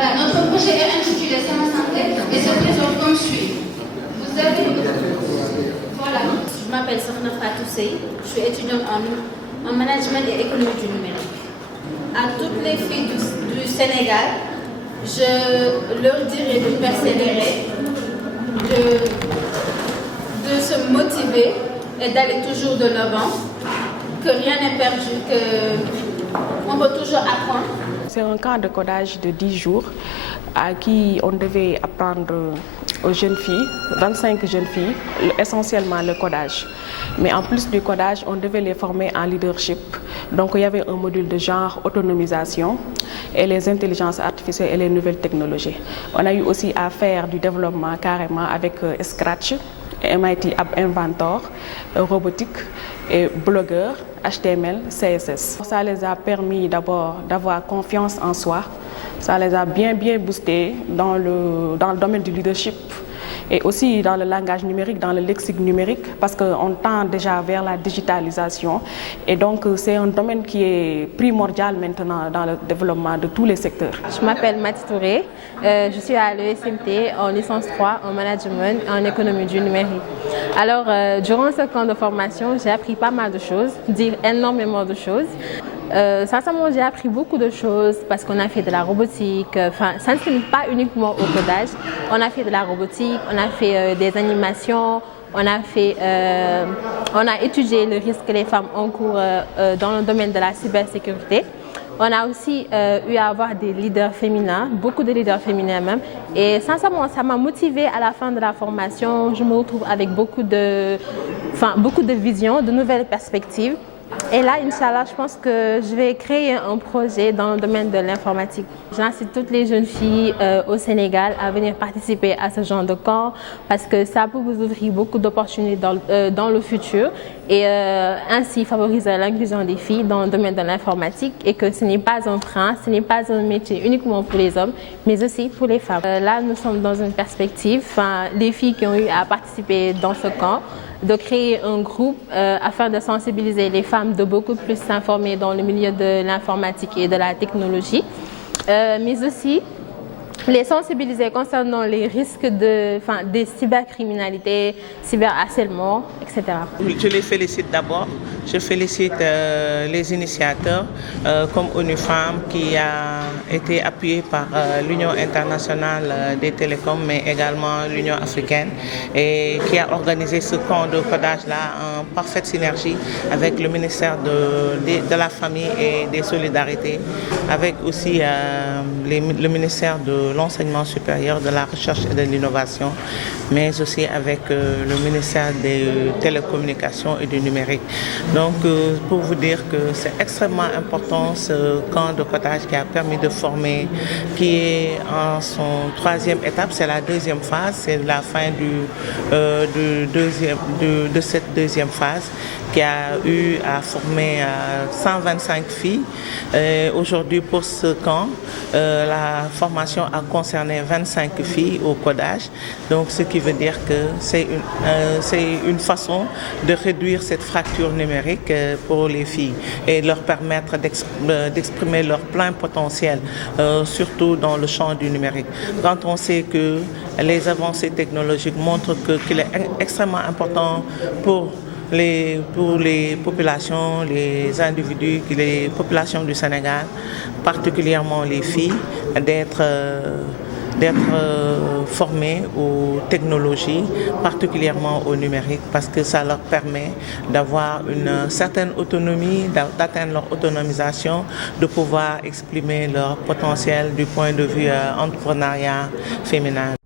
Voilà, notre projet est intitulé Sama Santé et se présente comme suit. Vous avez... Voilà. Je m'appelle Sokhna Fatou Sey, je suis étudiante en management et économie du numérique. À toutes les filles du Sénégal, je leur dirais de persévérer, de se motiver et d'aller toujours de l'avant, que rien n'est perdu, qu'on peut toujours apprendre. C'est un camp de codage de 10 jours à qui on devait apprendre aux jeunes filles, 25 jeunes filles, essentiellement le codage. Mais en plus du codage, on devait les former en leadership. Donc il y avait un module de genre autonomisation et les intelligences artificielles et les nouvelles technologies. On a eu aussi à faire du développement carrément avec Scratch, MIT App Inventor, robotique et blogueur, HTML, CSS. Ça les a permis d'abord d'avoir confiance en soi. Ça les a bien boostés dans le domaine du leadership et aussi dans le langage numérique, dans le lexique numérique, parce qu'on tend déjà vers la digitalisation. Et donc, c'est un domaine qui est primordial maintenant dans le développement de tous les secteurs. Je m'appelle Mathie Touré, je suis à l'ESMT en licence 3 en management et en économie du numérique. Alors, durant ce camp de formation, j'ai appris pas mal de choses, dire énormément de choses. Sincèrement, j'ai appris beaucoup de choses parce qu'on a fait de la robotique. Enfin, ça ne se limite pas uniquement au codage. On a fait de la robotique, on a fait des animations, on a étudié le risque que les femmes encourent dans le domaine de la cybersécurité. On a aussi eu à avoir des leaders féminins, beaucoup de leaders féminins même. Et sincèrement, ça m'a motivée à la fin de la formation. Je me retrouve avec beaucoup de visions, de nouvelles perspectives. Et là, Inch'Allah, je pense que je vais créer un projet dans le domaine de l'informatique. J'incite toutes les jeunes filles au Sénégal à venir participer à ce genre de camp parce que ça peut vous ouvrir beaucoup d'opportunités dans le futur et ainsi favoriser l'inclusion des filles dans le domaine de l'informatique et que ce n'est pas un frein, ce n'est pas un métier uniquement pour les hommes, mais aussi pour les femmes. Là, nous sommes dans une perspective, les filles qui ont eu à participer dans ce camp, de créer un groupe afin de sensibiliser les femmes, de beaucoup plus s'informer dans le milieu de l'informatique et de la technologie, mais aussi les sensibiliser concernant les risques des cybercriminalités, cyberharcèlement, etc. Je les félicite d'abord. Je félicite les initiateurs comme ONU Femmes qui a été appuyé par l'Union internationale des télécoms mais également l'Union africaine et qui a organisé ce camp de codage-là en parfaite synergie avec le ministère de la Famille et des Solidarités, avec aussi le ministère de l'Enseignement supérieur, de la Recherche et de l'Innovation, mais aussi avec le ministère des Télécommunications et du Numérique. Donc, pour vous dire que c'est extrêmement important ce camp de codage qui a permis de former, qui est en son 3e étape, c'est la 2e phase, c'est la fin de cette 2e phase qui a eu à former 125 filles. Aujourd'hui, pour ce camp, la formation a concerné 25 filles au codage. Donc, ce qui veut dire que c'est une façon de réduire cette fracture numérique pour les filles et leur permettre d'exprimer leur plein potentiel, surtout dans le champ du numérique. Quand on sait que les avancées technologiques montrent qu'il est extrêmement important pour les populations, les individus, les populations du Sénégal, particulièrement les filles, d'être formées aux technologies, particulièrement au numérique, parce que ça leur permet d'avoir une certaine autonomie, d'atteindre leur autonomisation, de pouvoir exprimer leur potentiel du point de vue entrepreneuriat féminin.